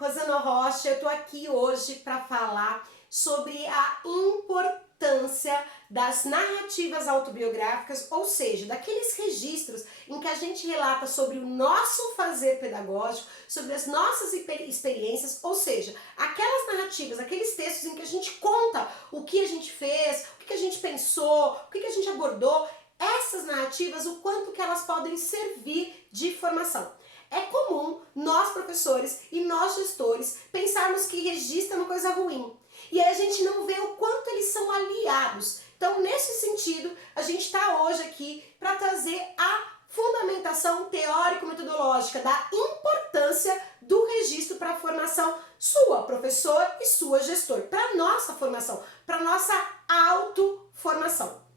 Rosana Rocha, eu tô aqui hoje para falar sobre a importância das narrativas autobiográficas, ou seja, daqueles registros em que a gente relata sobre o nosso fazer pedagógico, sobre as nossas experiências, ou seja, aquelas narrativas, aqueles textos em que a gente conta o que a gente fez, o que a gente pensou, o que a gente abordou. Essas narrativas, o quanto que elas podem servir de formação. É comum nós professores e nós gestores pensarmos que registro é uma coisa ruim. E aí a gente não vê o quanto eles são aliados. Então, nesse sentido, a gente está hoje aqui para trazer a fundamentação teórico-metodológica da importância do registro para a formação sua, professor, e sua, gestor, para a nossa formação, para a nossa autoformação.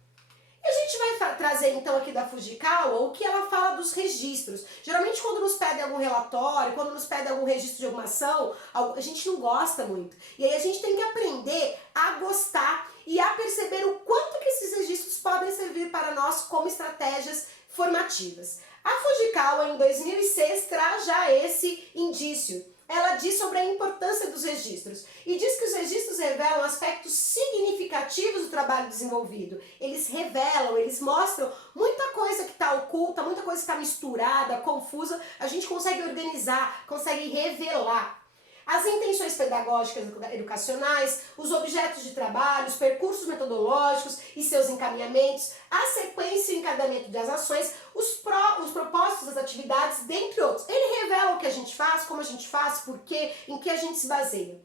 E a gente vai trazer então aqui da Fujikawa o que ela fala dos registros. Geralmente quando nos pedem algum relatório, quando nos pedem algum registro de alguma ação, a gente não gosta muito. E aí a gente tem que aprender a gostar e a perceber o quanto que esses registros podem servir para nós como estratégias formativas. A Fujikawa em 2006 traz já esse indício. Ela diz sobre a importância dos registros e diz que os registros revelam aspectos significativos do trabalho desenvolvido. Eles revelam, eles mostram muita coisa que está oculta, muita coisa que está misturada, confusa, a gente consegue organizar, consegue revelar. As intenções pedagógicas educacionais, os objetos de trabalho, os percursos metodológicos e seus encaminhamentos, a sequência e encadeamento das ações, os propósitos das atividades, dentre outros. Ele revela o que a gente faz, como a gente faz, por quê, em que a gente se baseia.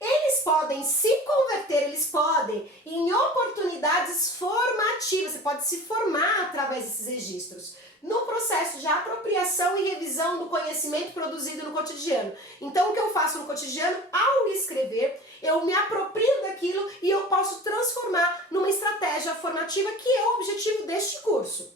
Eles podem se converter, eles podem, em oportunidades formativas, você pode se formar através desses registros, no processo de apropriação e revisão do conhecimento produzido no cotidiano. Então, o que eu faço no cotidiano, ao escrever, eu me aproprio daquilo e eu posso transformar numa estratégia formativa, que é o objetivo deste curso.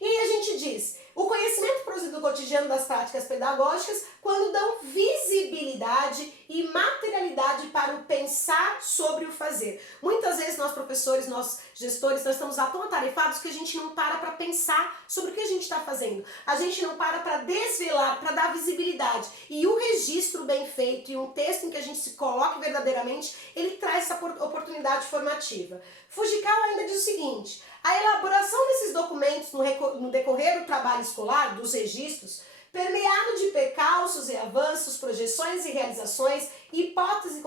E aí a gente diz, o conhecimento produzido no cotidiano das práticas pedagógicas, quando dão visibilidade e materialidade para o pensar sobre o fazer. Muitas vezes nós professores, nós gestores, nós estamos lá tão atarefados que a gente não para pensar sobre o que a gente está fazendo. A gente não para desvelar, para dar visibilidade. E o registro bem feito e um texto em que a gente se coloque verdadeiramente, ele traz essa oportunidade formativa. Fujikawa ainda diz o seguinte, a elaboração desses documentos no decorrer do trabalho escolar, dos registros, permeado de percalços e avanços, projeções e realizações, hipóteses e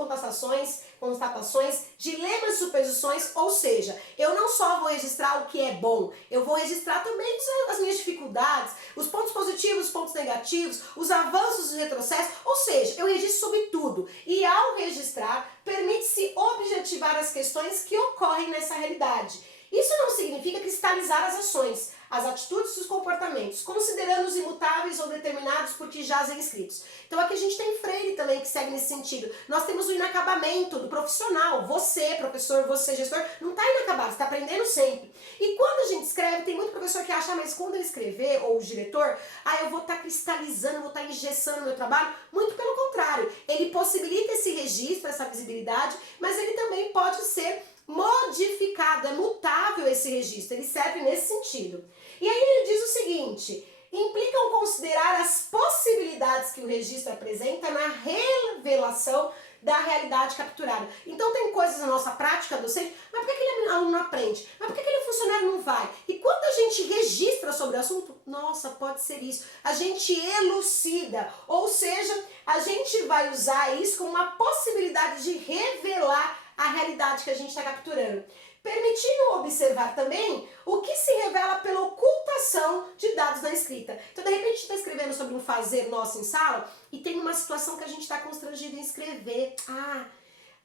constatações, dilemas e suposições, ou seja, eu não só vou registrar o que é bom, eu vou registrar também as minhas dificuldades, os pontos positivos, os pontos negativos, os avanços e os retrocessos, ou seja, eu registro sobre tudo. E ao registrar, permite-se objetivar as questões que ocorrem nessa realidade. Isso não significa cristalizar as ações, as atitudes e os comportamentos, considerando os imutáveis ou determinados porque jazem escritos. Então aqui a gente tem Freire também que segue nesse sentido. Nós temos o inacabamento do profissional. Você, professor, você, gestor, não está inacabado, está aprendendo sempre. E quando a gente escreve, tem muito professor que acha, mas quando eu escrever, ou o diretor, eu vou estar cristalizando, eu vou estar engessando o meu trabalho. Muito pelo contrário, ele possibilita esse registro, essa visibilidade, mas ele também pode ser modificado, é mutável esse registro, ele serve nesse sentido. E aí ele diz o seguinte, implicam considerar as possibilidades que o registro apresenta na revelação da realidade capturada. Então tem coisas na nossa prática docente, mas por que aquele aluno não aprende? Mas por que aquele funcionário não vai? E quando a gente registra sobre o assunto, nossa, pode ser isso. A gente elucida, ou seja, a gente vai usar isso como uma possibilidade de revelar a realidade que a gente está capturando, permitindo observar também o que se revela pela ocultação de dados na escrita. Então, de repente, a gente está escrevendo sobre um fazer nosso em sala e tem uma situação que a gente está constrangido em escrever.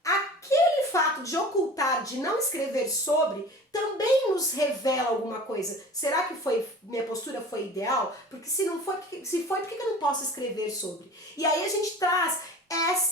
Aquele fato de ocultar, de não escrever sobre, também nos revela alguma coisa. Será que minha postura foi ideal? Porque se não foi, se foi, por que eu não posso escrever sobre? E aí a gente traz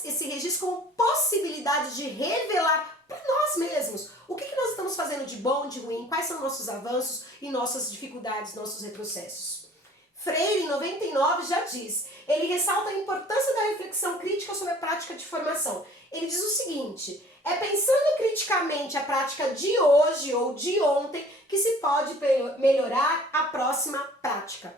esse registro como possibilidade de revelar para nós mesmos o que nós estamos fazendo de bom, de ruim, quais são nossos avanços e nossas dificuldades, nossos retrocessos. Freire, em 99, já diz, ele ressalta a importância da reflexão crítica sobre a prática de formação. Ele diz o seguinte, é pensando criticamente a prática de hoje ou de ontem que se pode melhorar a próxima prática.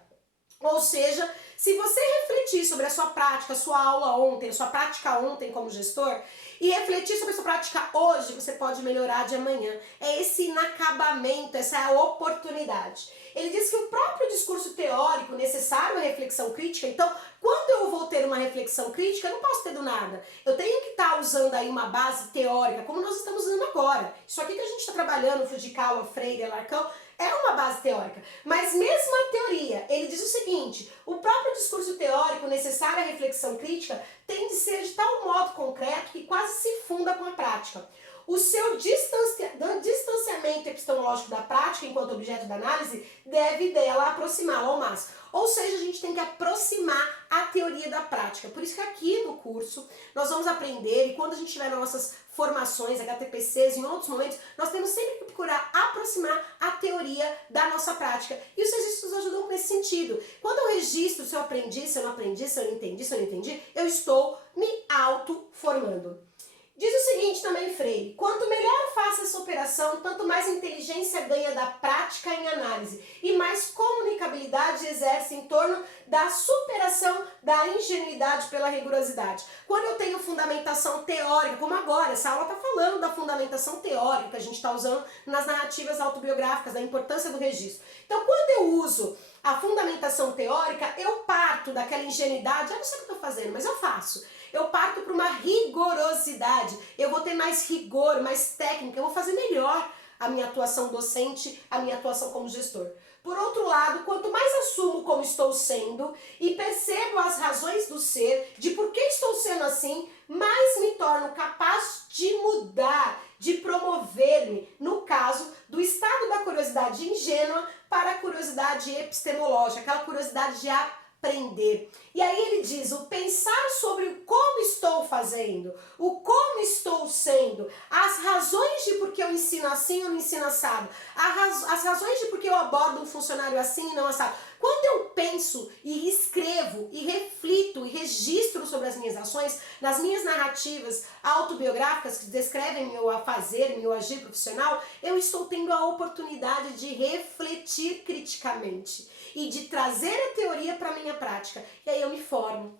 Ou seja, se você refletir sobre a sua prática, a sua aula ontem, a sua prática ontem como gestor, e refletir sobre a sua prática hoje, você pode melhorar de amanhã. É esse inacabamento, essa é a oportunidade. Ele diz que o próprio discurso teórico necessário à reflexão crítica, então, quando eu vou ter uma reflexão crítica, eu não posso ter do nada. Eu tenho que estar usando aí uma base teórica, como nós estamos usando agora. Isso aqui que a gente está trabalhando, Fujikawa, Freire, Alarcão, é uma base teórica, mas mesmo a teoria, ele diz o seguinte: o próprio discurso teórico necessário à reflexão crítica tem de ser de tal modo concreto que quase se funda com a prática. O seu distanciamento epistemológico da prática enquanto objeto da análise deve dela aproximá-la ao máximo. Ou seja, a gente tem que aproximar a teoria da prática. Por isso que aqui no curso nós vamos aprender, e quando a gente tiver nossas formações, HTPCs, em outros momentos, nós temos sempre que procurar aproximar a teoria da nossa prática. E os registros ajudam nesse sentido. Quando eu registro se eu aprendi, se eu não aprendi, se eu não entendi, se eu não entendi, eu estou me auto-formando. Diz o seguinte também, Freire: quanto melhor eu faço essa operação, tanto mais inteligência ganha da prática em análise e mais comunicabilidade exerce em torno da superação da ingenuidade pela rigorosidade. Quando eu tenho fundamentação teórica, como agora, essa aula está falando da fundamentação teórica que a gente está usando nas narrativas autobiográficas, da importância do registro. Então, quando eu uso a fundamentação teórica, eu parto daquela ingenuidade, eu não sei o que eu estou fazendo, mas eu faço. Eu parto para uma rigorosidade, eu vou ter mais rigor, mais técnica, eu vou fazer melhor a minha atuação docente, a minha atuação como gestor. Por outro lado, quanto mais assumo como estou sendo e percebo as razões do ser, de por que estou sendo assim, mais me torno capaz de mudar, de promover-me, no caso do estado da curiosidade ingênua para a curiosidade epistemológica, aquela curiosidade de aprender. E aí ele diz: o pensar sobre o como estou fazendo, o como estou sendo, as razões de por que eu ensino assim ou não ensino assado, as razões de por que eu abordo um funcionário assim e não assado. Quando eu penso e escrevo e reflito e registro sobre as minhas ações, nas minhas narrativas autobiográficas que descrevem meu fazer, meu agir profissional, eu estou tendo a oportunidade de refletir criticamente e de trazer a teoria para a minha prática. E aí eu me formo.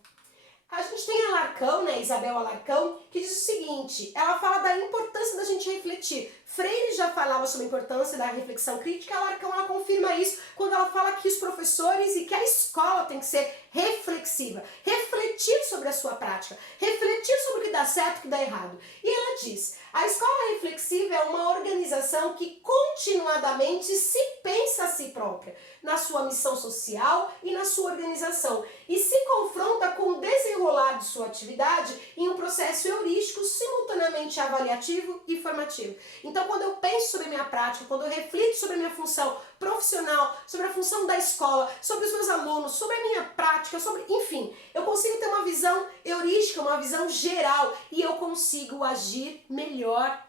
A gente tem a Alarcão, né, Isabel Alarcão, que diz o seguinte: ela fala da importância da gente refletir. Freire já falava sobre a importância da reflexão crítica, a Alarcão ela confirma isso quando ela fala que os professores e que a escola tem que ser reflexiva, refletir sobre a sua prática, refletir sobre o que dá certo e o que dá errado. E ela diz: a escola reflexiva é uma organização que continuadamente se pensa a si própria, na sua missão social e na sua organização, e se confronta com o desenrolar de sua atividade em um processo heurístico simultaneamente avaliativo e formativo. Então, quando eu penso sobre a minha prática, quando eu reflito sobre a minha função profissional, sobre a função da escola, sobre os meus alunos, sobre a minha prática, enfim, eu consigo ter uma visão heurística, uma visão geral, e eu consigo agir melhor.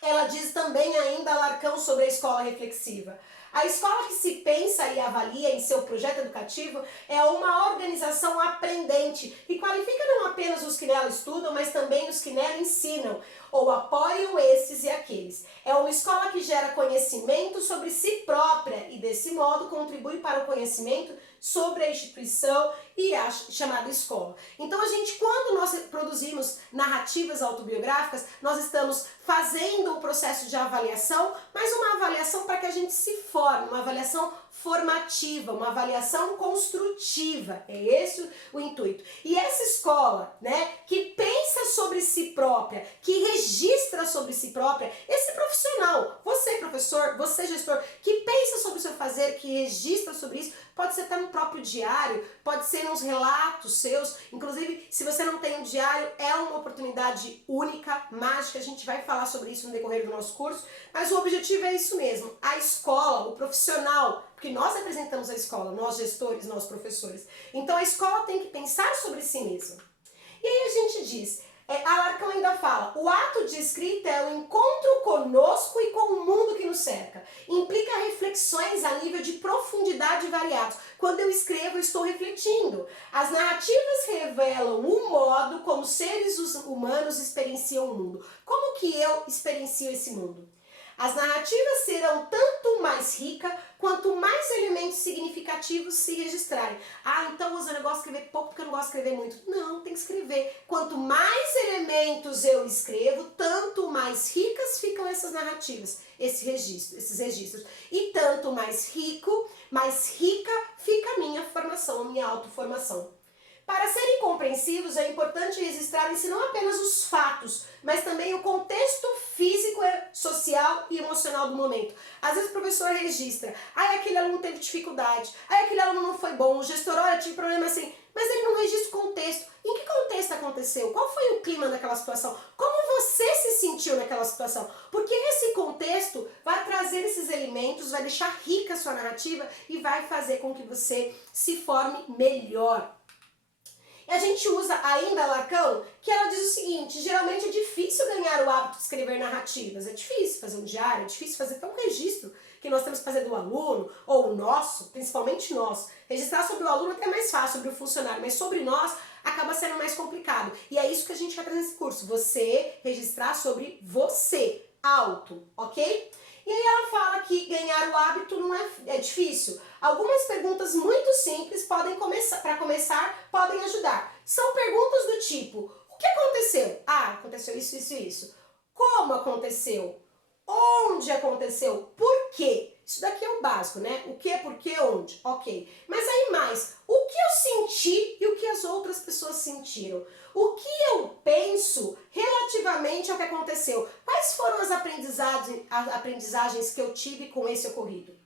Ela diz também ainda, Alarcão, sobre a escola reflexiva: a escola que se pensa e avalia em seu projeto educativo é uma organização aprendente e qualifica não apenas os que nela estudam, mas também os que nela ensinam ou apoiam esses e aqueles. É uma escola que gera conhecimento sobre si própria e, desse modo, contribui para o conhecimento sobre a instituição e a chamada escola. Então, quando nós produzimos narrativas autobiográficas, nós estamos fazendo um processo de avaliação, mas uma avaliação para que a gente se forme, uma avaliação formativa, uma avaliação construtiva. É esse o intuito. E essa escola, né, que pensa sobre si própria, que registra sobre si própria, esse profissional, você professor, você gestor, que pensa sobre o seu fazer, que registra sobre isso, pode ser até no próprio diário, pode ser nos relatos seus, inclusive se você não tem um diário, é uma oportunidade única, mágica, a gente vai falar sobre isso no decorrer do nosso curso, mas o objetivo é isso mesmo: a escola, o profissional, porque nós representamos a escola, nós gestores, nós professores. Então a escola tem que pensar sobre si mesma. E aí a gente diz, Alarcão ainda fala: o ato de escrita é o encontro conosco e com o mundo que nos cerca. Implica reflexões a nível de profundidade variados. Quando eu escrevo, eu estou refletindo. As narrativas revelam o modo como seres humanos experienciam o mundo. Como que eu experiencio esse mundo? As narrativas serão tanto mais ricas quanto mais elementos significativos se registrarem. Ah, então usa o negócio de escrever pouco porque eu não gosto de escrever muito. Não, tem que escrever. Quanto mais elementos eu escrevo, tanto mais ricas ficam essas narrativas, esses registros. E tanto mais rico, mais rica fica a minha formação, a minha autoformação. Para serem compreensivos, é importante registrarem-se não apenas os fatos, mas também o contexto físico, social e emocional do momento. Às vezes o professor registra, aquele aluno teve dificuldade, aquele aluno não foi bom, o gestor, olha, tive problema assim, mas ele não registra o contexto. Em que contexto aconteceu? Qual foi o clima daquela situação? Como você se sentiu naquela situação? Porque esse contexto vai trazer esses elementos, vai deixar rica a sua narrativa e vai fazer com que você se forme melhor. E a gente usa ainda a Lacan, que ela diz o seguinte, geralmente é difícil ganhar o hábito de escrever narrativas, é difícil fazer um diário, é difícil fazer até um registro que nós temos que fazer do aluno, ou o nosso, principalmente nosso. Registrar sobre o aluno até é mais fácil, sobre o funcionário, mas sobre nós acaba sendo mais complicado. E é isso que a gente vai trazer nesse curso, você registrar sobre você, auto, ok? E aí ela fala que ganhar o hábito não é difícil. Algumas perguntas muito simples para começar, podem ajudar. São perguntas do tipo, o que aconteceu? Aconteceu isso, isso e isso. Como aconteceu? Onde aconteceu? Por quê? Isso daqui é o básico, né? O que, por quê, onde? Ok. Mas aí mais, o que eu senti e o que as outras pessoas sentiram? O que eu penso relativamente ao que aconteceu? Quais foram as aprendizagens que eu tive com esse ocorrido?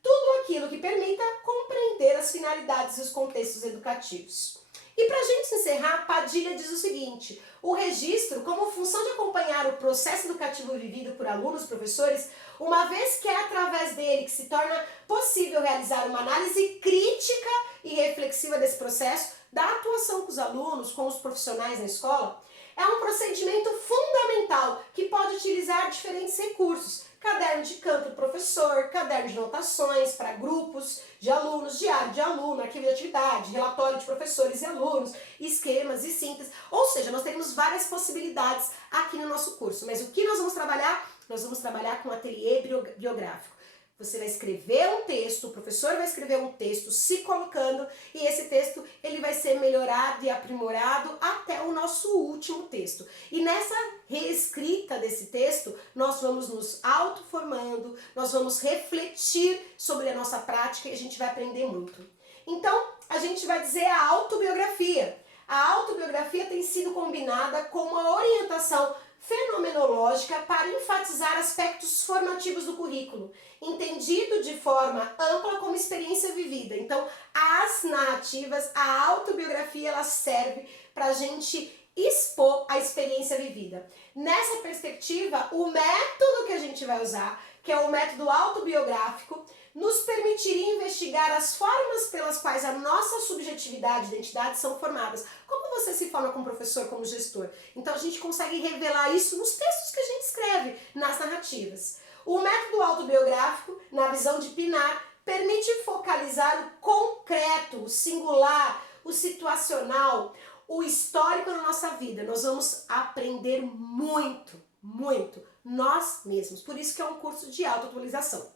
Tudo aquilo que permita compreender as finalidades e os contextos educativos. E para a gente encerrar, Padilha diz o seguinte, o registro, como função de acompanhar o processo educativo vivido por alunos, professores, uma vez que é através dele que se torna possível realizar uma análise crítica e reflexiva desse processo, da atuação com os alunos, com os profissionais na escola, é um procedimento fundamental que pode utilizar diferentes recursos, caderno de canto do professor, caderno de anotações para grupos de alunos, diário de aluno, arquivo de atividade, relatório de professores e alunos, esquemas e síntese. Ou seja, nós temos várias possibilidades aqui no nosso curso. Mas o que nós vamos trabalhar? Nós vamos trabalhar com ateliê biográfico. Você vai escrever um texto, o professor vai escrever um texto se colocando e esse texto ele vai ser melhorado e aprimorado até o nosso último texto. E nessa reescrita desse texto, nós vamos nos autoformando, nós vamos refletir sobre a nossa prática e a gente vai aprender muito. Então, a gente vai dizer a autobiografia. A autobiografia tem sido combinada com uma orientação fenomenológica para enfatizar aspectos formativos do currículo, entendido de forma ampla como experiência vivida. Então, as narrativas, a autobiografia, ela serve para a gente expor a experiência vivida. Nessa perspectiva, o método que a gente vai usar, que é o método autobiográfico, nos permitiria investigar as formas pelas quais a nossa subjetividade e identidade são formadas. Como você se forma como professor, como gestor? Então a gente consegue revelar isso nos textos que a gente escreve, nas narrativas. O método autobiográfico, na visão de Pinar, permite focalizar o concreto, o singular, o situacional, o histórico na nossa vida. Nós vamos aprender muito, muito, nós mesmos. Por isso que é um curso de autoatualização.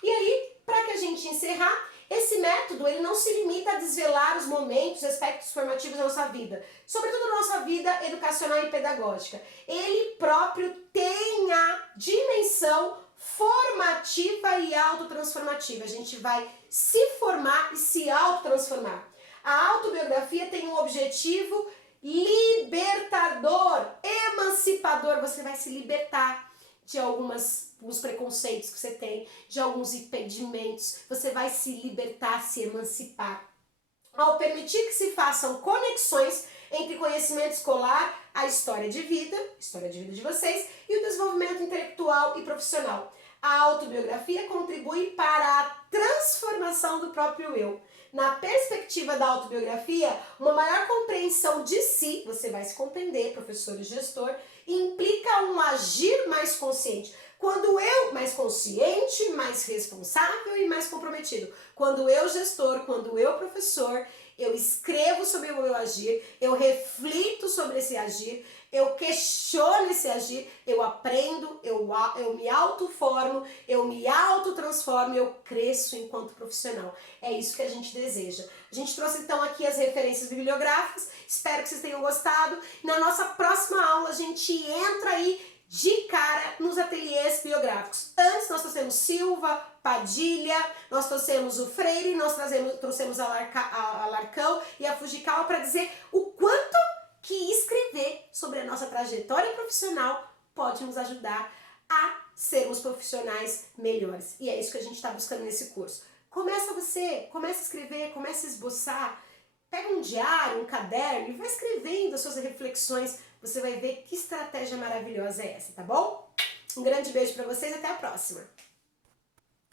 E aí, para que a gente encerrar, esse método ele não se limita a desvelar os momentos, aspectos formativos da nossa vida, sobretudo na nossa vida educacional e pedagógica. Ele próprio tem a dimensão formativa e autotransformativa. A gente vai se formar e se autotransformar. A autobiografia tem um objetivo libertador, emancipador. Você vai se libertar de alguns preconceitos que você tem, de alguns impedimentos, você vai se libertar, se emancipar. Ao permitir que se façam conexões entre conhecimento escolar, a história de vida de vocês, e o desenvolvimento intelectual e profissional. A autobiografia contribui para a transformação do próprio eu. Na perspectiva da autobiografia, uma maior compreensão de si, você vai se compreender, professor e gestor, implica um agir mais consciente. Quando eu mais consciente, mais responsável e mais comprometido. Quando eu gestor, quando eu professor, eu escrevo sobre o meu agir, eu reflito sobre esse agir, eu questiono esse agir, eu aprendo, eu me autoformo, eu me autotransformo, eu cresço enquanto profissional. É isso que a gente deseja. A gente trouxe então aqui as referências bibliográficas, espero que vocês tenham gostado. Na nossa próxima aula a gente entra aí de cara nos ateliês biográficos. Antes nós trouxemos Silva, Padilha, nós trouxemos o Freire, nós trouxemos a Alarcão e a Fujikawa para dizer o quanto que escrever sobre a nossa trajetória profissional pode nos ajudar a sermos profissionais melhores. E é isso que a gente está buscando nesse curso. Começa a escrever, começa a esboçar, pega um diário, um caderno e vai escrevendo as suas reflexões. Você vai ver que estratégia maravilhosa é essa, tá bom? Um grande beijo para vocês e até a próxima!